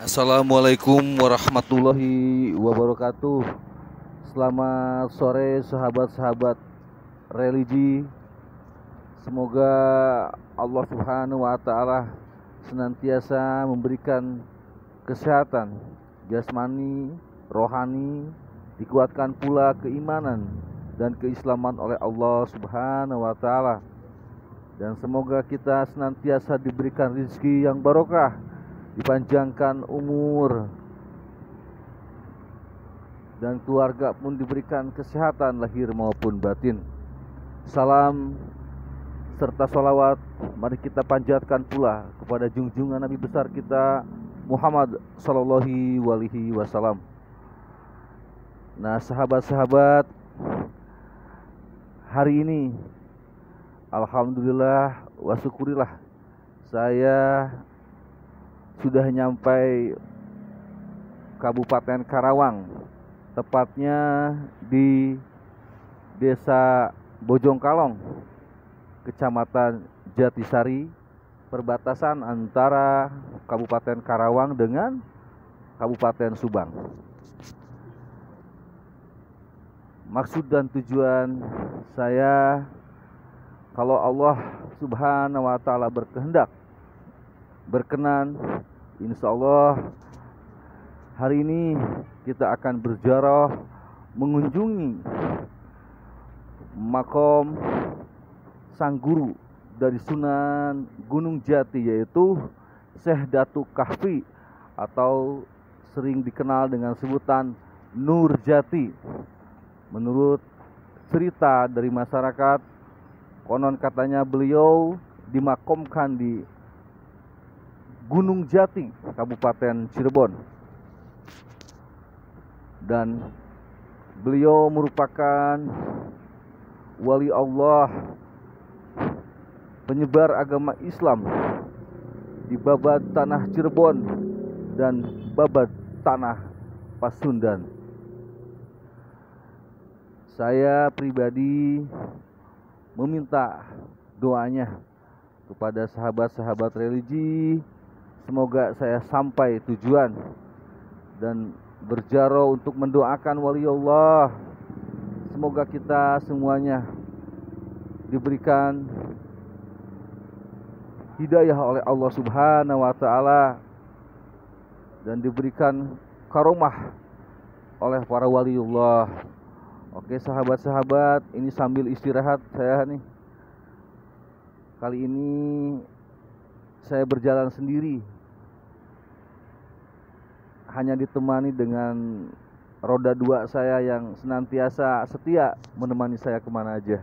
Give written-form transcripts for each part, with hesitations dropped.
Assalamualaikum warahmatullahi wabarakatuh. Selamat sore sahabat-sahabat religi. Semoga Allah Subhanahu wa taala senantiasa memberikan kesehatan jasmani, rohani, dikuatkan pula keimanan dan keislaman oleh Allah Subhanahu wa taala. Dan semoga kita senantiasa diberikan rezeki yang barokah, dipanjangkan umur, dan keluarga pun diberikan kesehatan lahir maupun batin. Salam serta sholawat mari kita panjatkan pula kepada junjungan Nabi besar kita Muhammad Sallallahu Alaihi Wasallam. Nah, sahabat-sahabat, hari ini alhamdulillah wa syukurillah saya sudah nyampai Kabupaten Karawang, tepatnya di Desa Bojongkalong, Kecamatan Jatisari, perbatasan antara Kabupaten Karawang dengan Kabupaten Subang. Maksud dan tujuan saya, kalau Allah Subhanahu wa taala berkenan, insya Allah hari ini kita akan berziarah mengunjungi makom sang guru dari Sunan Gunung Jati, yaitu Syekh Datuk Kahfi atau sering dikenal dengan sebutan Nur Jati. Menurut cerita dari masyarakat, konon katanya beliau dimakamkan di Gunung Jati, Kabupaten Cirebon. Dan beliau merupakan wali Allah, penyebar agama Islam di Babat Tanah Cirebon dan Babat Tanah Pasundan. Saya pribadi meminta doanya kepada sahabat-sahabat religi, semoga saya sampai tujuan dan berziarah untuk mendoakan wali Allah. Semoga kita semuanya diberikan hidayah oleh Allah Subhanahu wa taala dan diberikan karomah oleh para waliullah. Oke sahabat-sahabat, ini sambil istirahat saya nih. Kali ini saya berjalan sendiri, hanya ditemani dengan roda dua saya yang senantiasa setia menemani saya kemana aja.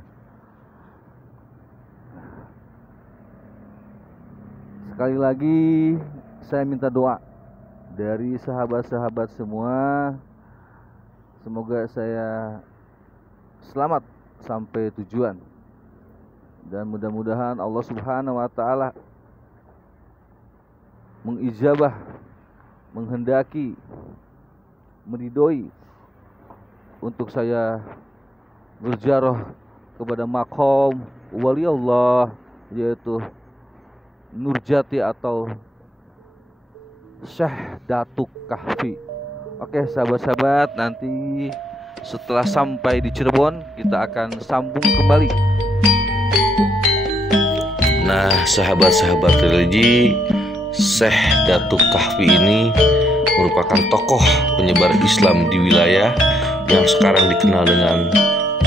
Sekali lagi saya minta doa dari sahabat-sahabat semua, semoga saya selamat sampai tujuan, dan mudah-mudahan Allah Subhanahu wa taala mengijabah, menghendaki, meridhoi untuk saya berziarah kepada makom wali Allah, yaitu Nur Jati atau Syekh Datuk Kahfi. Oke sahabat-sahabat, nanti setelah sampai di Cirebon kita akan sambung kembali. Nah, sahabat-sahabat religi, Syekh Datuk Kahfi ini merupakan tokoh penyebar Islam di wilayah yang sekarang dikenal dengan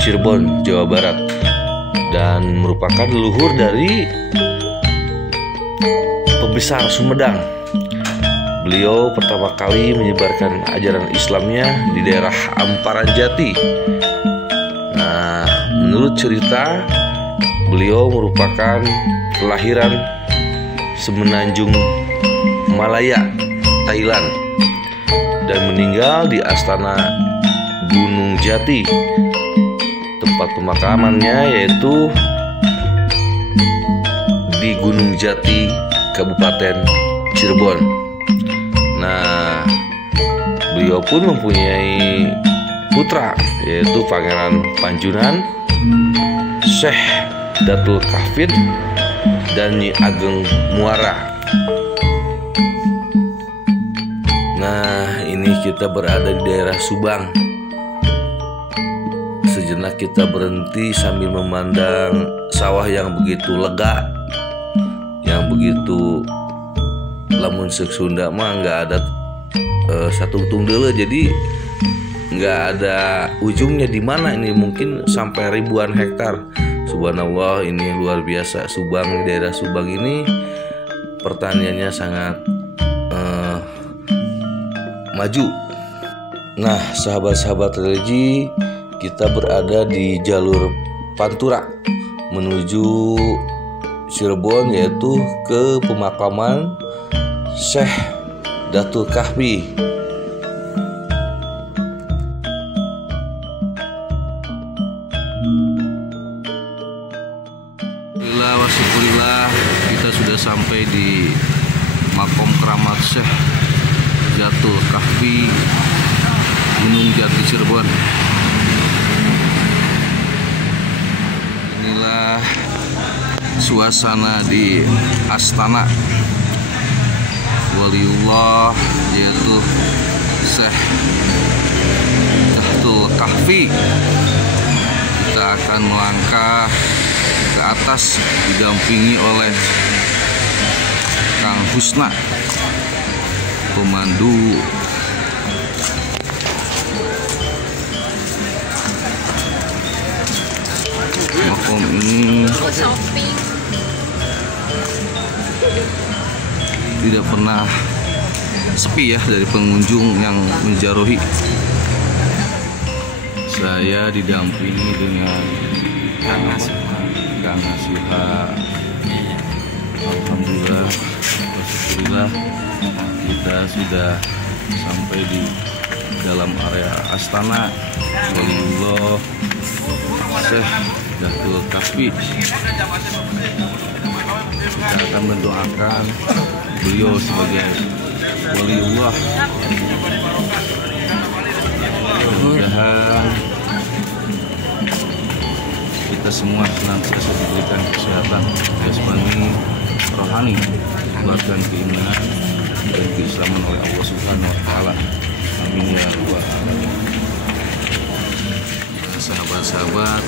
Cirebon, Jawa Barat, dan merupakan leluhur dari pembesar Sumedang. Beliau pertama kali menyebarkan ajaran Islamnya di daerah Amparan Jati. Nah, menurut cerita, beliau merupakan kelahiran Semenanjung Malaya, Thailand, dan meninggal di Astana Gunung Jati. Tempat pemakamannya yaitu di Gunung Jati, Kabupaten Cirebon. Nah, beliau pun mempunyai putra, yaitu Pangeran Panjunan, Syekh Datul Kahfi, dan Nyi Ageng Muara. kita berada di daerah Subang. Sejenak kita berhenti sambil memandang sawah yang begitu lega, yang begitu lamun seuk Sunda mah nggak ada satu tung deule, jadi nggak ada ujungnya di mana ini, mungkin sampai ribuan hektar. Subhanallah, ini luar biasa. Subang, daerah Subang ini pertaniannya sangat maju. Nah, sahabat-sahabat religi, kita berada di jalur Pantura menuju Cirebon, yaitu ke pemakaman Syekh Datul Kahfi. Alhamdulillah wa syukurillah, kita sudah sampai di makom keramat Syekh Datul Kahfi, Gunung Jati, Cirebon. Inilah suasana di Astana Waliullah, yaitu Syekh Datul Kahfi. Kita akan melangkah ke atas didampingi oleh Kang Husna, pemandu makom ini. Tidak pernah sepi ya dari pengunjung yang menjarohi. Saya didampingi dengan Kang Nasiha. Alhamdulillah, alhamdulillah, kita sudah sampai di dalam area Astana Waliullah Syekh Datul Kahfi. Kita akan mendoakan beliau sebagai waliullah. Mudah-mudahan kita semua senantiasa diberikan kesehatan jasmani, rohani, diberikan keimanan dan keislaman oleh Allah Subhanahu wa Ta'ala. Amin ya rabbal alamin. Sahabat-sahabat,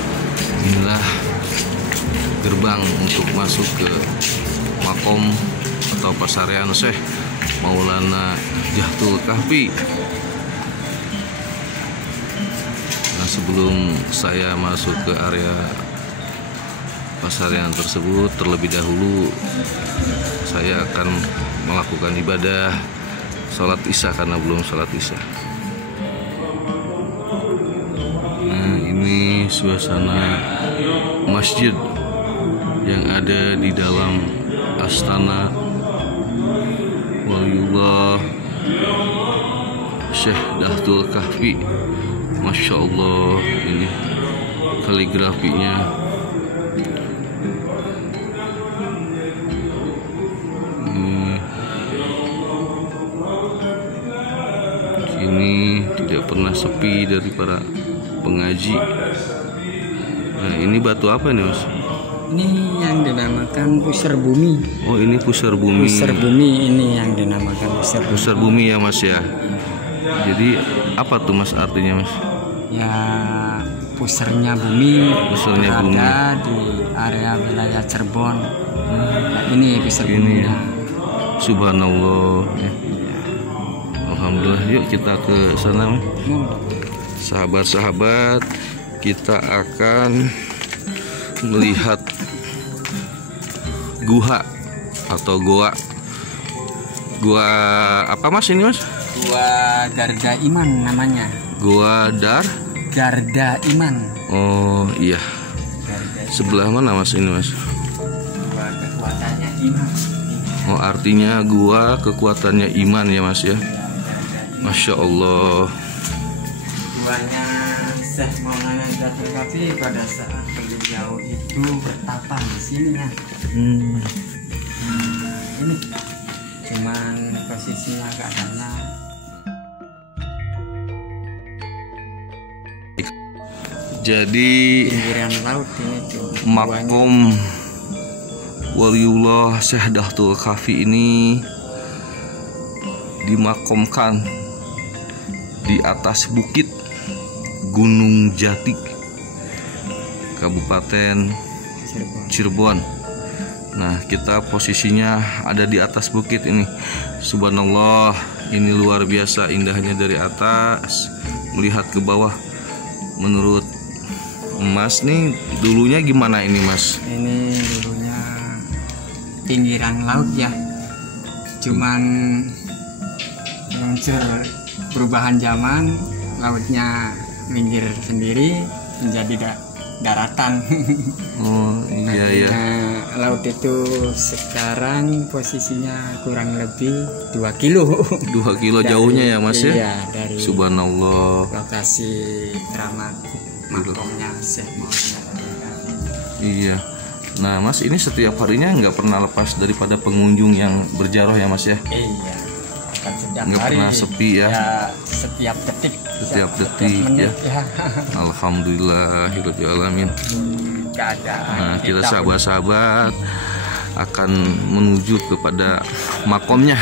inilah gerbang untuk masuk ke makom atau pasarean Syekh Maulana Datul Kahfi. Nah, sebelum saya masuk ke area pasarean tersebut, terlebih dahulu saya akan melakukan ibadah sholat isya karena belum sholat isya. Nah, ini suasana masjid yang ada di dalam Astana Waliullah Syekh Datul Kahfi. Masya Allah, ini kaligrafinya. Ini tidak pernah sepi dari para pengaji. Nah, ini batu apa nih, Mas? Ini yang dinamakan pusar bumi. Oh, ini pusar bumi. Pusar bumi ini yang dinamakan pusar bumi. Pusar bumi ya, Mas ya. Jadi apa tuh, Mas, artinya, Mas? Ya, pusarnya bumi. Pusarnya berada bumi di area wilayah Cirebon. Nah, ini pusar bumi. Ya. Subhanallah. Ya. Alhamdulillah, yuk kita ke sana, Mas. Sahabat-sahabat, kita akan melihat guha atau goa apa, Mas, ini, Mas? Gua Garda Iman namanya. Goa Garda Iman. Oh iya. Garda. Sebelah mana, Mas, ini, Mas? Gua kekuatannya iman. Oh, artinya gua kekuatannya iman ya, Mas ya. Masya Allah. Guanya Syekh Maulana Datul Kahfi pada saat beliau itu bertapa di sini ya. Ini cuman posisinya keadaannya. Jadi Pinggiran laut ini tuh. makom Waliullah Syekh Datul Kahfi ini dimakomkan di atas bukit Gunung Jati, Kabupaten Cirebon. Nah, kita posisinya ada di atas bukit ini. Subhanallah, ini luar biasa indahnya dari atas melihat ke bawah. Menurut Mas nih dulunya gimana ini, Mas? Ini dulunya pinggiran laut ya. Cuman muncul perubahan zaman, lautnya minggir sendiri menjadi daratan. Oh iya ya. Nah, laut itu sekarang posisinya kurang lebih 2 kilo. 2 kilo jauhnya ya, Mas ya? Iya, dari Subhanallah. lokasi keramat makomnya Syekh Muhammad. Iya. Nah, Mas ini setiap harinya nggak pernah lepas daripada pengunjung yang berziarah ya, Mas ya? Iya. Bukan setiap Nggak hari. pernah sepi ya? Setiap detik. Setiap detik menit, ya. Alhamdulillahirabbil alamin. Keadaan. Nah, kita sahabat-sahabat akan menuju kepada makomnya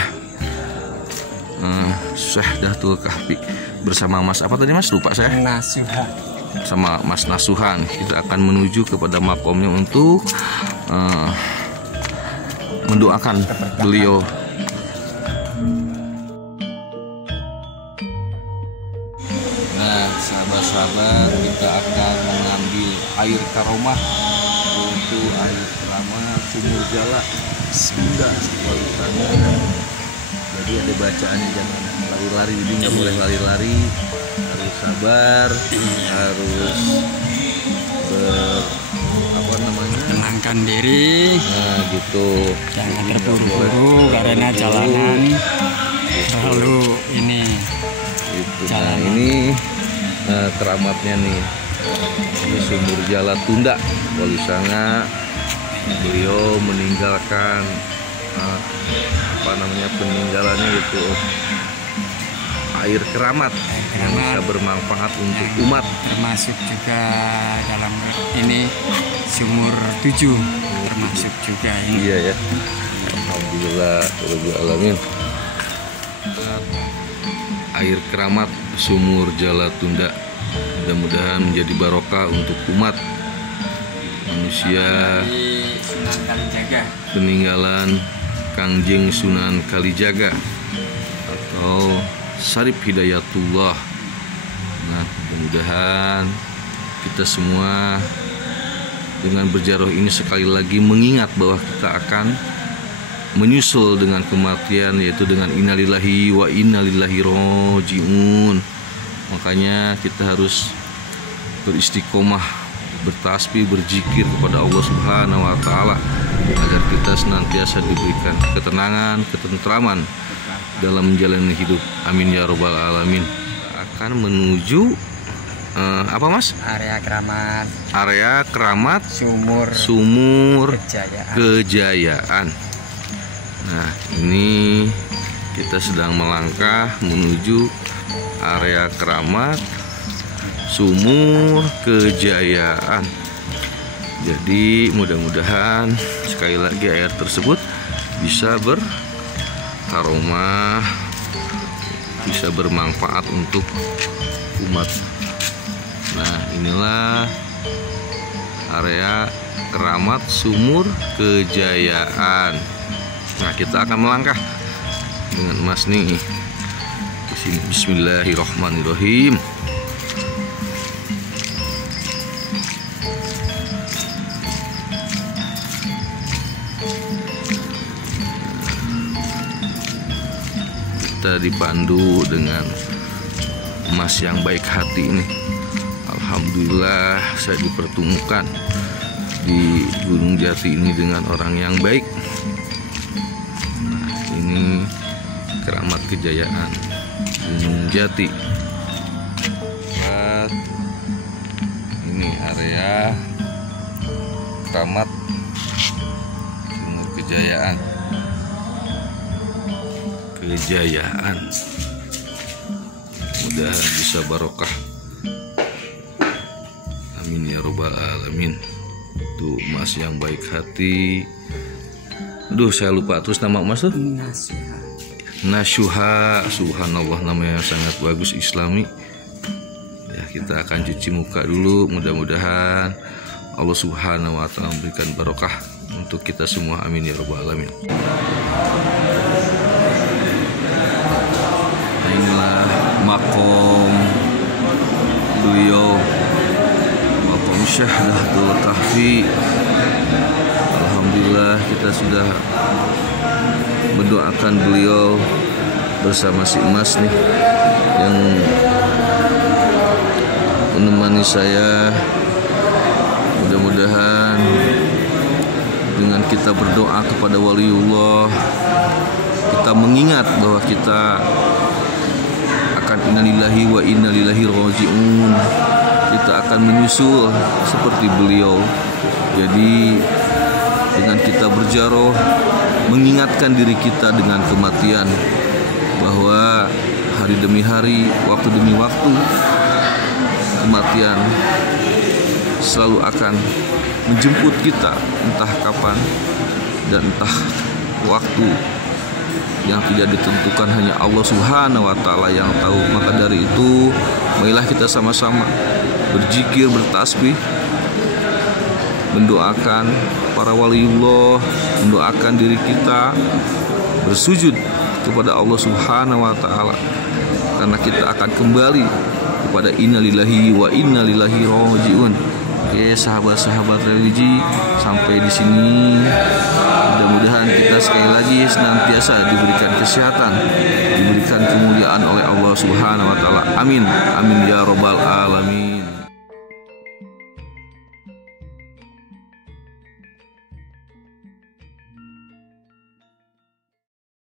Syekh Datul Kahfi bersama Mas apa tadi, Mas? Lupa saya. Nasuha. Sama Mas Nasuhan. Kita akan menuju kepada makomnya untuk mendoakan beliau. Nah, sahabat-sahabat, kita akan mengambil air karomah, yaitu air karomah sumur jala Sunda Walitana. Jadi ada bacaannya, jangan lari-lari, jadi nggak boleh lari-lari, harus sabar, harus Tenangkan diri. nah gitu. Jangan terburu-buru karena jalanan terlalu ini. Gitu. Nah ini keramatnya nih, ini sumur jala Tunda Wali Sanga. Beliau meninggalkan peninggalannya itu air keramat yang bisa bermanfaat untuk umat, Termasuk juga dalam ini sumur 7 termasuk juga ini. iya ya. Alhamdulillah rabbil alamin. Air keramat sumur jala Tunda mudah-mudahan menjadi barokah untuk umat manusia. Di Sunan Kalijaga. Peninggalan Kangjeng Sunan Kalijaga atau Syarif Hidayatullah. Nah, mudah-mudahan kita semua dengan berziarah ini sekali lagi mengingat bahwa kita akan menyusul dengan kematian, yaitu dengan innalillahi wa innalillahi rojiun. Makanya kita harus beristiqomah, bertasbih, berzikir kepada Allah Subhanahu wa taala agar kita senantiasa diberikan ketenangan, ketentraman dalam menjalani hidup. Amin ya robbal alamin. Akan menuju apa, Mas? Area keramat. Area keramat Sumur Kejayaan. Nah, ini kita sedang melangkah menuju area keramat Sumur Kejayaan. Jadi mudah-mudahan sekali lagi air tersebut bisa beraroma, bisa bermanfaat untuk umat. Nah, inilah area keramat Sumur Kejayaan. Nah, kita akan melangkah dengan Mas nih ke sini. Bismillahirrahmanirrahim. Kita dipandu dengan Mas yang baik hati ini. Alhamdulillah saya dipertemukan di Gunung Jati ini dengan orang yang baik. Nah, ini keramat kejayaan Gunung Jati. Ini area keramat Sumur Kejayaan. Mudah bisa barokah. Amin ya robbal alamin. Tuh Mas yang baik hati. Aduh, saya lupa terus nama Mas tuh. Nasyuha, subhanallah, namanya sangat bagus islami. Ya, kita akan cuci muka dulu, mudah-mudahan Allah Subhanahu wa ta'ala memberikan barokah untuk kita semua, amin ya rabbal alamin. Inilah makom beliau, makom Syekh Datul Kahfi. Alhamdulillah kita sudah mendoakan beliau bersama si Mas nih yang menemani saya. Mudah-mudahan dengan kita berdoa kepada waliullah, kita mengingat bahwa kita akan innalillahi wa innalillahi raji'un, kita akan menyusul seperti beliau. Jadi dengan kita berjaroh mengingatkan diri kita dengan kematian, bahwa hari demi hari, waktu demi waktu, kematian selalu akan menjemput kita, entah kapan dan entah waktu yang tidak ditentukan, hanya Allah Subhanahu wa ta'ala yang tahu. Maka dari itu, marilah kita sama-sama berzikir, bertasbih, mendoakan para waliullah, mendoakan diri kita, bersujud kepada Allah Subhanahu wa ta'ala, karena kita akan kembali kepada innalillahi wa innalillahi raji'un. Oke, sahabat-sahabat religi, sampai di sini. Mudah-mudahan kita sekali lagi senantiasa diberikan kesehatan, diberikan kemuliaan oleh Allah Subhanahu wa ta'ala. Amin, amin ya rabbal alamin.